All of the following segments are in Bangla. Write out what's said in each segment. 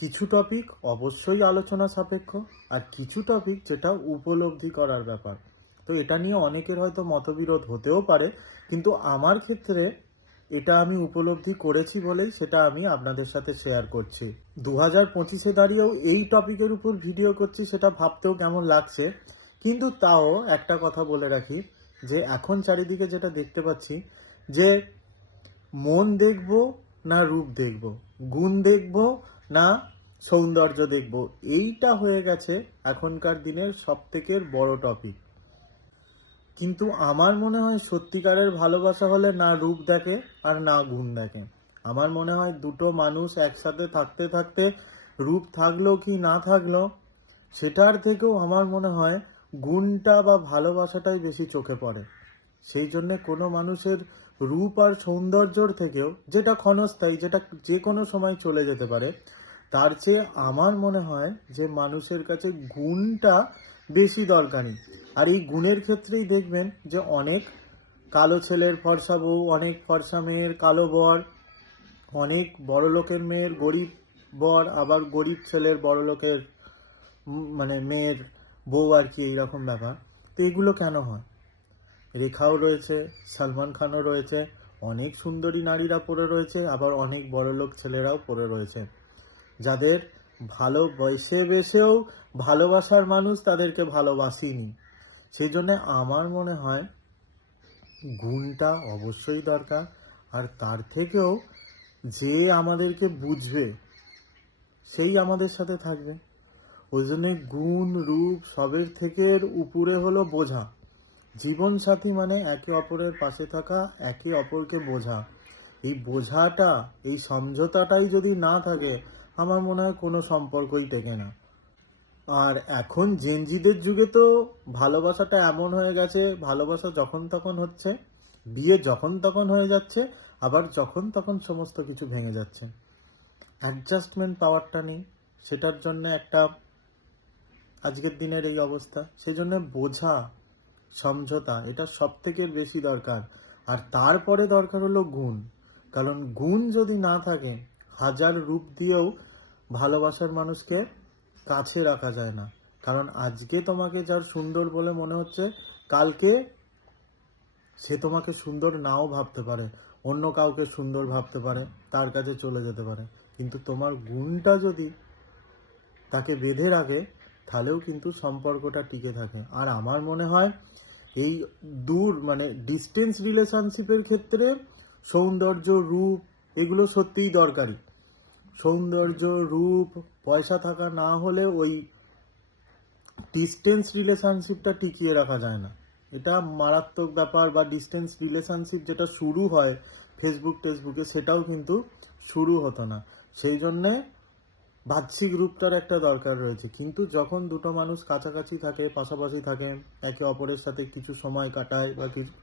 কিছু টপিক অবশ্যই আলোচনা সাপেক্ষ, আর কিছু টপিক যেটা উপলব্ধি করার ব্যাপার। তো এটা নিয়ে অনেকের হয়তো মতবিরোধ হতেও পারে, কিন্তু আমার ক্ষেত্রে এটা আমি উপলব্ধি করেছি বলেই সেটা আমি আপনাদের সাথে শেয়ার করছি। দু হাজার পঁচিশে দাঁড়িয়েও এই টপিকের উপর ভিডিও করছি সেটা ভাবতেও কেমন লাগছে, কিন্তু তাও একটা কথা বলে রাখি, যে এখন চারিদিকে যেটা দেখতে পাচ্ছি, যে মন দেখব না রূপ দেখব, গুণ দেখব না, সৌন্দর্য দেখব। এইটা হয়ে গেছে এখনকার দিনের সব থেকে বড় টপিক কিন্তু আমার মনে হয় সত্যিকারের ভালোবাসা হলে না রূপ দেখে আর না গুণ দেখে। আমার মনে হয় দুটো মানুষ একসাথে থাকতে থাকতে রূপ থাকল কি না থাকল, সেটার থেকেও আমার মনে হয় গুণটা বা ভালোবাসাটাই বেশি চোখে পড়ে। সেই জন্যে কোনো মানুষের রূপ আর সৌন্দর্যর থেকেও, যেটা ক্ষণস্থায়ী, যেটা যে কোনো সময় চলে যেতে পারে তার চেয়ে আমার মনে হয় যে মানুষের কাছে গুণটা বেশি দরকারি। আর এই গুণের ক্ষেত্রেই দেখবেন যে অনেক কালো ছেলের ফর্সা বউ, অনেক ফর্সা মেয়ের কালো বর, অনেক বড় লোকের মেয়ের গরিব বর, আবার গরিব ছেলের বড় লোকের মানে মেয়ের বউ আর কি এইরকম ব্যাপার। তো এগুলো কেন হয়? রেখাও রয়েছে, সালমান খানও রয়েছে, অনেক সুন্দরী নারীরা পড়ে রয়েছে, আবার অনেক বড়লোক ছেলেরাও পড়ে রয়েছে। যাদের ভালো বয়সে বেশেও ভালোবাসার মানুষ তাদেরকে ভালোবাসিনি। সেই জন্য আমার মনে হয় গুণটা অবশ্যই দরকার। আর তার থেকেও যে আমাদেরকে বুঝবে, সেই আমাদের সাথে থাকবে। ওই জন্যে গুণ, রূপ সবের থেকে উপরে হলো বোঝা। জীবন সাথী মানে একে অপরের পাশে থাকা, একে অপরকে বোঝা। এই বোঝাটা, এই সমঝোতাটাই যদি না থাকে আমার মনে হয় কোনো সম্পর্কই টেকে না। আর এখন জেনজিদের যুগে তো ভালোবাসাটা এমন হয়ে গেছে, ভালোবাসা যখন তখন হচ্ছে, বিয়ে যখন তখন হয়ে যাচ্ছে, আবার যখন তখন সমস্ত কিছু ভেঙে যাচ্ছে। অ্যাডজাস্টমেন্ট পাওয়ারটা নেই, সেটার জন্য একটা আজকের দিনের এই অবস্থা। সেই জন্য বোঝা, সমঝোতা, এটা সব থেকে বেশি দরকার। আর তারপরে দরকার হলো গুণ। কারণ গুণ যদি না থাকে, হাজার রূপ দিয়েও ভালোবাসার মানুষকে কাছে রাখা যায় না। কারণ আজকে তোমাকে যার সুন্দর বলে মনে হচ্ছে, কালকে সে তোমাকে সুন্দর নাও ভাবতে পারে, অন্য কাউকে সুন্দর ভাবতে পারে, তার কাছে চলে যেতে পারে। কিন্তু তোমার গুণটা যদি তাকে বেঁধে রাখে, তাহলেও কিন্তু সম্পর্কটা টিকে থাকে। আর আমার মনে হয়, এই দূর মানে ডিস্টেন্স রিলেশনশিপের ক্ষেত্রে সৌন্দর্য, রূপ, এগুলো সত্যিই দরকারি। সৌন্দর্য, রূপ, পয়সা থাকা না হলে ওই ডিস্টেন্স রিলেশনশিপটা টিকিয়ে রাখা যায় না। এটা মারাত্মক ব্যাপার বা ডিস্টেন্স রিলেশনশিপ যেটা শুরু হয় ফেসবুক টেসবুকে সেটাও কিন্তু শুরু হতো না। সেই জন্যে বাহ্যিক রূপটার একটা দরকার রয়েছে। কিন্তু যখন দুটো মানুষ কাছাকাছি থাকে, পাশাপাশি থাকে, একে অপরের সাথে কিছু সময় কাটায় বা কিছু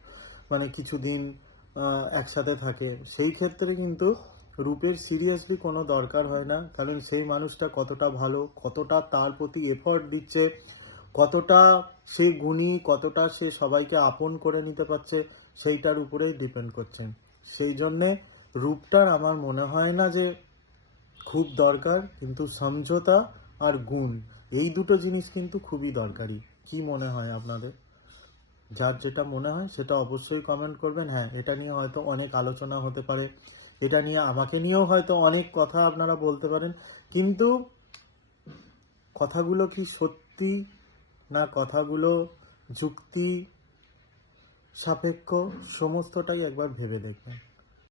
মানে কিছু দিন একসাথে থাকে, সেই ক্ষেত্রে কিন্তু রূপের সিরিয়াসলি কোনো দরকার হয় না। কারণ সেই মানুষটা কতটা ভালো, কতটা তার প্রতি এফর্ট দিচ্ছে, কতটা সে গুণী, কতটা সে সবাইকে আপন করে নিতে পারছে, সেইটার উপরেই ডিপেন্ড করছেন সেই জন্যে রূপটার আমার মনে হয় না যে খুব দরকার, কিন্তু সমঝোতা আর গুণ, এই দুটো জিনিস কিন্তু খুবই দরকারি। কি মনে হয় আপনাদের? যার যেটা মনে হয় সেটা অবশ্যই কমেন্ট করবেন। হ্যাঁ এটা নিয়ে হয়তো অনেক আলোচনা হতে পারে। এটা নিয়ে আমাকে নিয়েও হয়তো অনেক কথা আপনারা বলতে পারেন। কিন্তু কথাগুলো কি সত্যি না কথাগুলো যুক্তি সাপেক্ষ, সমস্তটাই একবার ভেবে দেখবেন।